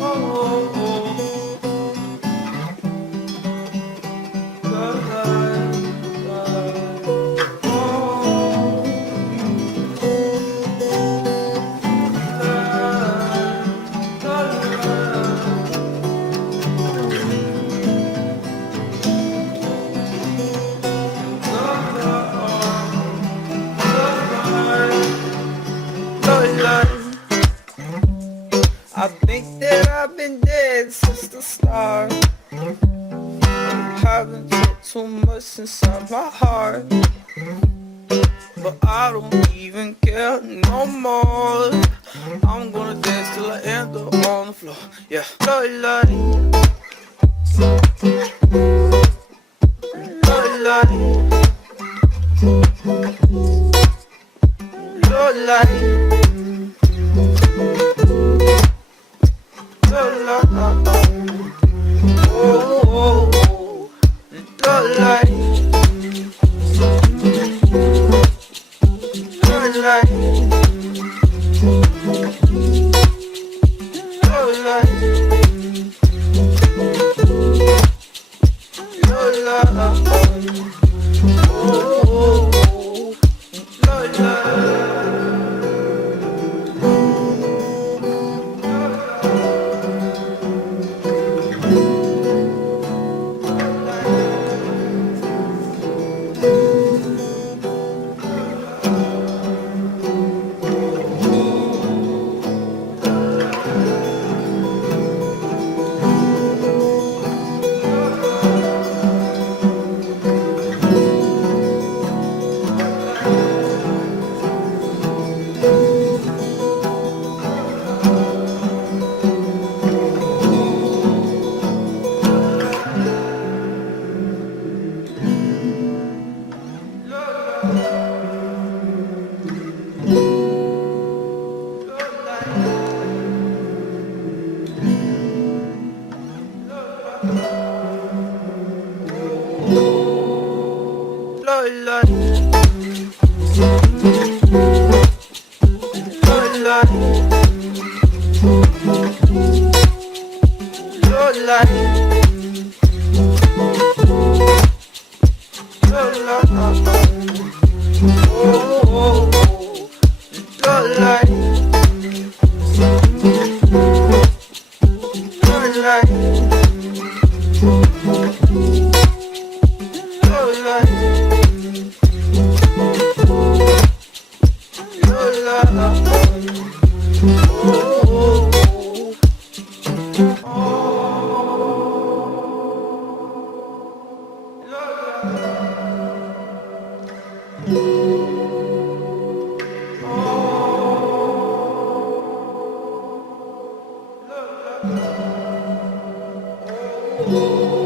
oh, oh, I think that I've been dead since the start. Haven't took too much inside my heart, but I don't even care no more. I'm gonna dance till I end up on the floor. Yeah, love, love, love, love, love, love, love, love. Oh, oh, oh, love, love, love, love, love, love, love. Oh, love, love. Love, love, love, love, love, love, love. Oh, oh, oh, love, love, love, love, love, love. Oh, oh, oh.